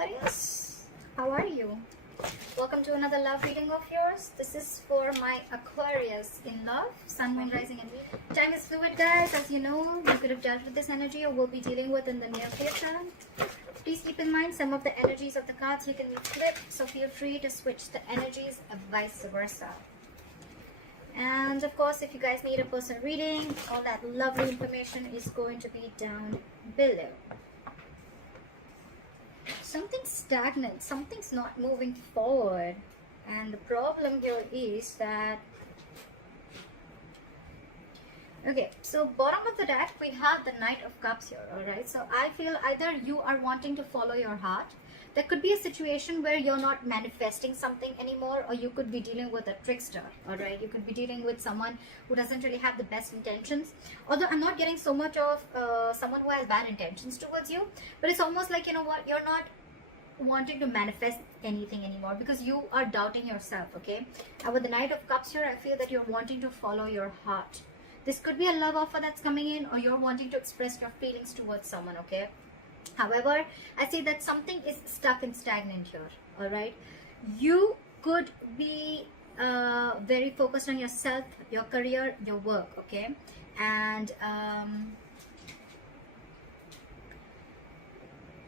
Aquarius, how are you? Welcome to another love reading of yours. This is for my Aquarius in love, sun, moon, rising and Venus. Time is fluid, guys. As you know, you could have dealt with this energy or will be dealing with in the near future. Please keep in mind some of the energies of the cards you can flip, so feel free to switch the energies and vice versa. And of course, if you guys need a personal reading, all that lovely information is going to be down below. Something's stagnant, something's not moving forward, and the problem here is that, okay, so bottom of the deck we have the Knight of Cups here. All right, so I feel either you are wanting to follow your heart. There could be a situation where you're not manifesting something anymore, or you could be dealing with a trickster. All right, you could be dealing with someone who doesn't really have the best intentions. Although I'm not getting so much of someone who has bad intentions towards you, but it's almost like, you know what, you're not wanting to manifest anything anymore because you are doubting yourself. Okay, and with the Knight of Cups here, I feel that you're wanting to follow your heart. This could be a love offer that's coming in, or you're wanting to express your feelings towards someone. Okay, however, I say that something is stuck and stagnant here. All right, you could be very focused on yourself, your career, your work. Okay, and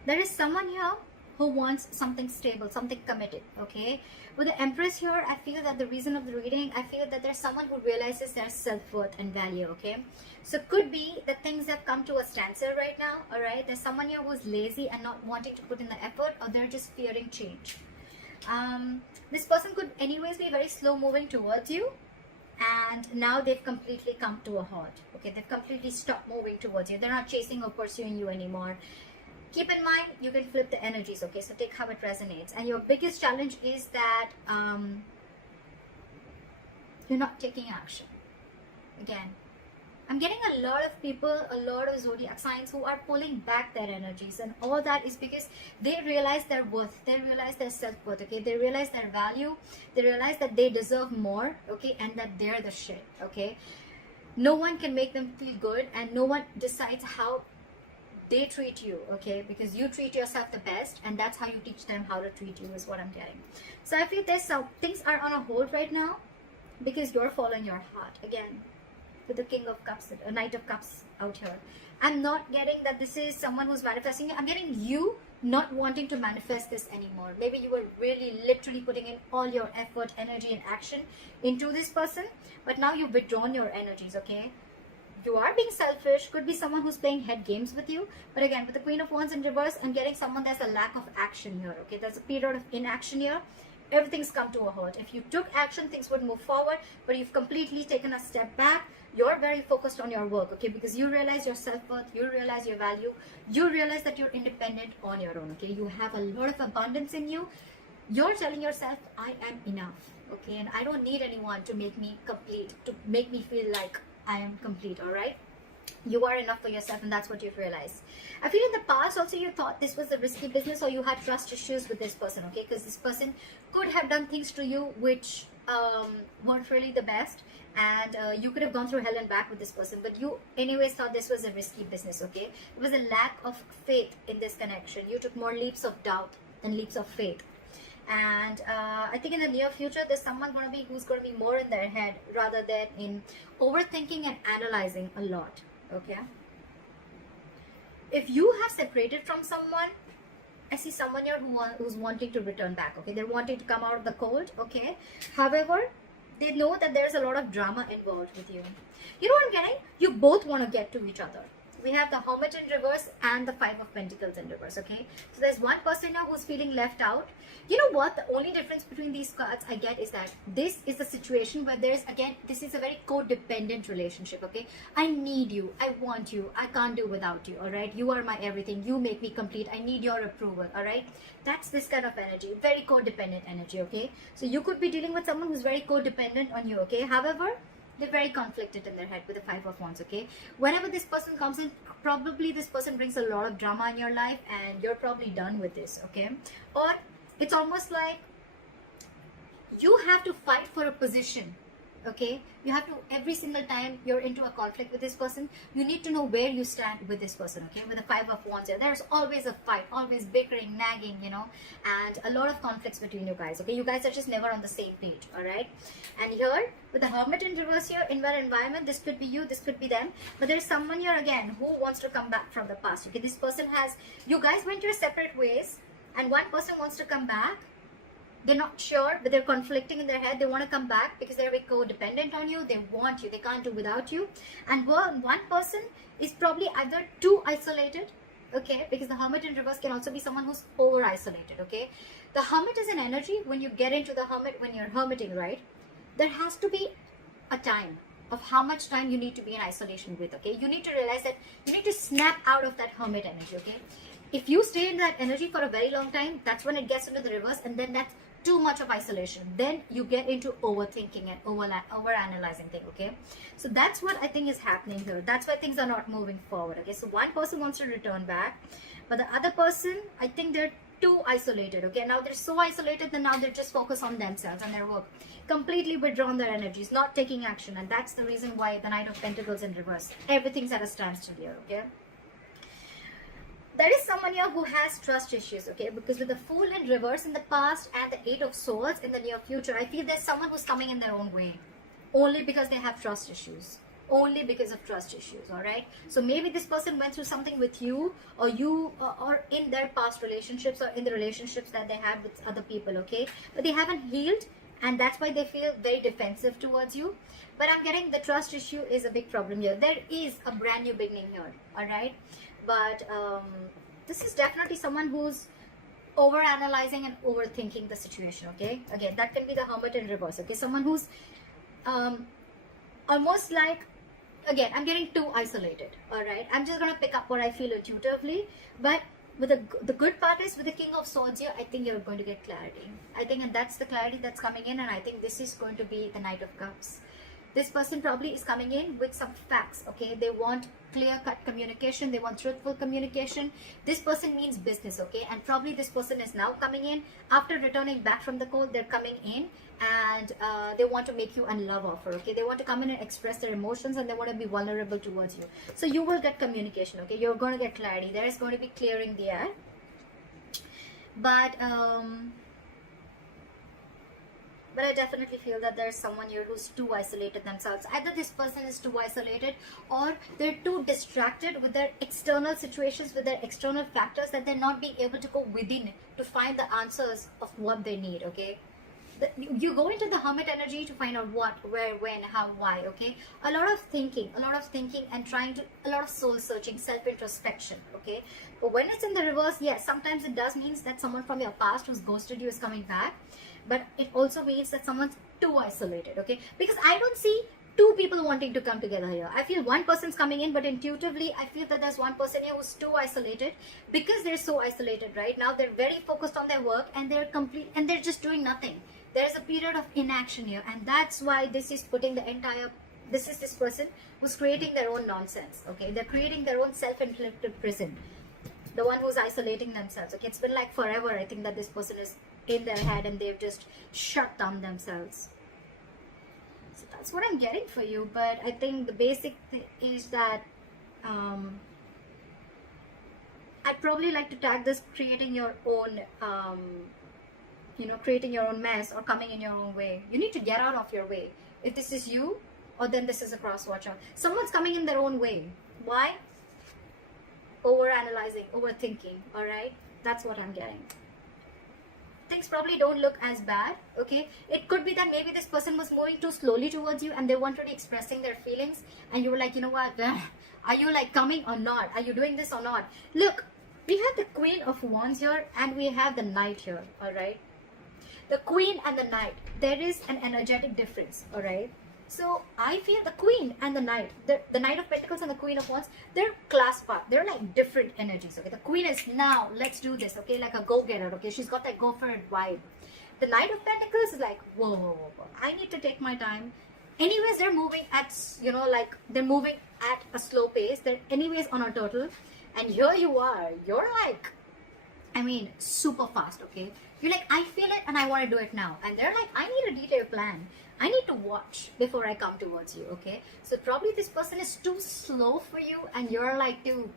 there is someone here who wants something stable, something committed. Okay, with the Empress here, I feel that the reason of the reading, I feel that there's someone who realizes their self-worth and value. Okay, so could be that things have come to a standstill right now. All right, there's someone here who's lazy and not wanting to put in the effort, or they're just fearing change. This person could anyways be very slow moving towards you, and now they've completely come to a halt. Okay, they've completely stopped moving towards you. They're not chasing or pursuing you anymore. Keep in mind, you can flip the energies. Okay, so take how it resonates. And your biggest challenge is that you're not taking action. Again, I'm getting a lot of people, a lot of zodiac signs who are pulling back their energies, and all that is because they realize their worth, they realize their self-worth. Okay, they realize their value, they realize that they deserve more. Okay, and that they're the shit. Okay, no one can make them feel good, and no one decides how they treat you. Okay, because you treat yourself the best, and that's how you teach them how to treat you, is what I'm getting. So I feel there's some things are on a hold right now because you're following your heart. Again, with the King of Cups, a Knight of Cups out here, I'm not getting that this is someone who's manifesting it. I'm getting you not wanting to manifest this anymore. Maybe you were really literally putting in all your effort, energy and action into this person, but now you've withdrawn your energies. Okay, you are being selfish. Could be someone who's playing head games with you. But again, with the Queen of Wands in reverse, I'm getting someone, there's a lack of action here. Okay, there's a period of inaction here. Everything's come to a halt. If you took action, things would move forward, but you've completely taken a step back. You're very focused on your work. Okay, because you realize your self-worth, you realize your value, you realize that you're independent on your own. Okay, you have a lot of abundance in you. You're telling yourself, I am enough. Okay, and I don't need anyone to make me complete, to make me feel like I am complete. All right, you are enough for yourself, and that's what you've realized. I feel in the past also you thought this was a risky business, or you had trust issues with this person. Okay, because this person could have done things to you which weren't really the best, and you could have gone through hell and back with this person, but you anyways thought this was a risky business. Okay, it was a lack of faith in this connection. You took more leaps of doubt than leaps of faith. And I think in the near future there's someone who's going to be more in their head rather than in overthinking and analyzing a lot. Okay, if you have separated from someone, I see someone here who's wanting to return back. Okay, they're wanting to come out of the cold. Okay, however, they know that there's a lot of drama involved with you. You know what I'm getting? You both want to get to each other. We have the Hermit in reverse and the Five of Pentacles in reverse. Okay, so there's one person now who's feeling left out. You know what, the only difference between these cards I get is that this is a situation where there's, again, this is a very codependent relationship. Okay, I need you, I want you, I can't do without you. All right, you are my everything, you make me complete, I need your approval. All right, that's this kind of energy, very codependent energy. Okay, so you could be dealing with someone who's very codependent on you. Okay, however, they're very conflicted in their head with the Five of Wands. Okay, whenever this person comes in, probably this person brings a lot of drama in your life, and you're probably done with this. Okay, or it's almost like you have to fight for a position Okay, you have to, every single time you're into a conflict with this person, you need to know where you stand with this person. Okay, with the 5 of Wands here, there's always a fight, always bickering, nagging, you know, and a lot of conflicts between you guys. Okay, you guys are just never on the same page. All right, and here with the Hermit in reverse here, in their environment, this could be you, this could be them, but there's someone here again who wants to come back from the past. Okay, this person has, you guys went your separate ways, and one person wants to come back. They're not sure, but they're conflicting in their head. They want to come back because they're codependent on you. They want you. They can't do without you. And one person is probably either too isolated, okay, because the Hermit in reverse can also be someone who's over isolated, okay. The Hermit is an energy. When you get into the Hermit, when you're hermiting, right, there has to be a time of how much time you need to be in isolation with, okay. You need to realize that you need to snap out of that Hermit energy, okay. If you stay in that energy for a very long time, that's when it gets into the reverse, and then that's too much of isolation. Then you get into overthinking and over analyzing things, okay. So that's what I think is happening here. That's why things are not moving forward, okay. So one person wants to return back, but the other person, I think they're too isolated, okay. Now they're so isolated that now they're just focused on themselves and their work, completely withdrawn their energies, not taking action. And that's the reason why the Knight of Pentacles in reverse, everything's at a standstill here, okay. There is someone here who has trust issues, okay, because with the Fool in reverse in the past and the 8 of Swords in the near future, I feel there's someone who's coming in their own way, only because they have trust issues, only because of trust issues. All right, so maybe this person went through something with you, or you, or in their past relationships, or in the relationships that they had with other people, okay, but they haven't healed, and that's why they feel very defensive towards you. But I'm getting the trust issue is a big problem here. There is a brand new beginning here, all right. But this is definitely someone who's over analyzing and overthinking the situation, okay. Again, that can be the Hermit in reverse, okay. Someone who's almost like, again, I'm getting too isolated, all right. I'm just gonna pick up what I feel intuitively, but with the good part is with the King of Swords here, I think you're going to get clarity. I think, and that's the clarity that's coming in, and I think this is going to be the Knight of Cups. This person probably is coming in with some facts, okay. They want clear-cut communication. They want truthful communication. This person means business, okay. And probably this person is now coming in after returning back from the cold. They're coming in and they want to make you a love offer, okay. They want to come in and express their emotions, and they want to be vulnerable towards you. So you will get communication, okay. You're going to get clarity. There is going to be clearing the air. But I definitely feel that there's someone here who's too isolated themselves. Either this person is too isolated, or they're too distracted with their external situations, with their external factors, that they're not being able to go within to find the answers of what they need, okay. You go into the Hermit energy to find out what, where, when, how, why, okay. A lot of thinking and trying to, a lot of soul searching, self-introspection, okay. But when it's in the reverse, yes, sometimes it does mean that someone from your past who's ghosted you is coming back. But it also means that someone's too isolated, okay. Because I don't see two people wanting to come together here. I feel one person's coming in, but intuitively I feel that there's one person here who's too isolated, because they're so isolated right now. They're very focused on their work, and they're just doing nothing. There's a period of inaction here, and that's why this is putting the entire, this is this person who's creating their own nonsense, okay. They're creating their own self-inflicted prison, the one who's isolating themselves, okay. It's been like forever, I think, that this person is in their head, and they've just shut down themselves. So that's what I'm getting for you. But I think the basic thing is that I'd probably like to tag this creating your own creating your own mess, or coming in your own way. You need to get out of your way. If this is you, or then this is a cross watcher. Someone's coming in their own way. Why? Over analyzing, overthinking, all right. That's what I'm getting. Things probably don't look as bad, okay. It could be that maybe this person was moving too slowly towards you, and they weren't really expressing their feelings, and you were like, you know what, are you like coming or not? Are you doing this or not? Look, we have the Queen of Wands here, and we have the Knight here, all right. The Queen and the Knight, there is an energetic difference, all right. So I feel the Queen and the Knight, the Knight of Pentacles and the Queen of Wands, they're class part. They're like different energies, okay. The Queen is, now let's do this, okay, like a go-getter, okay. She's got that go for it vibe. The Knight of Pentacles is like, whoa, I need to take my time. Anyways, they're moving at, like they're moving at a slow pace. They're anyways on a turtle, and here you are, you're like I mean, super fast, okay? You're like, I feel it and I want to do it now. And they're like, I need a detailed plan. I need to watch before I come towards you, okay? So probably this person is too slow for you and you're like too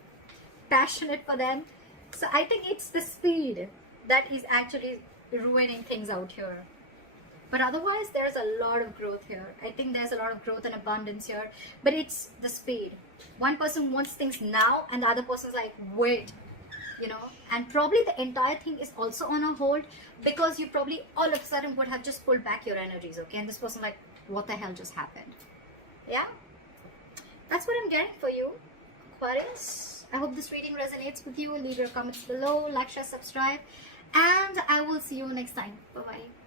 passionate for them. So I think it's the speed that is actually ruining things out here. But otherwise, there's a lot of growth here. I think there's a lot of growth and abundance here. But it's the speed. One person wants things now and the other person's like, wait. You know, and probably the entire thing is also on a hold because you probably all of a sudden would have just pulled back your energies, okay? And this person like, what the hell just happened? Yeah, that's what I'm getting for you, Aquarius. I hope this reading resonates with you. Leave your comments below, like, share, subscribe, and I will see you next time. Bye bye.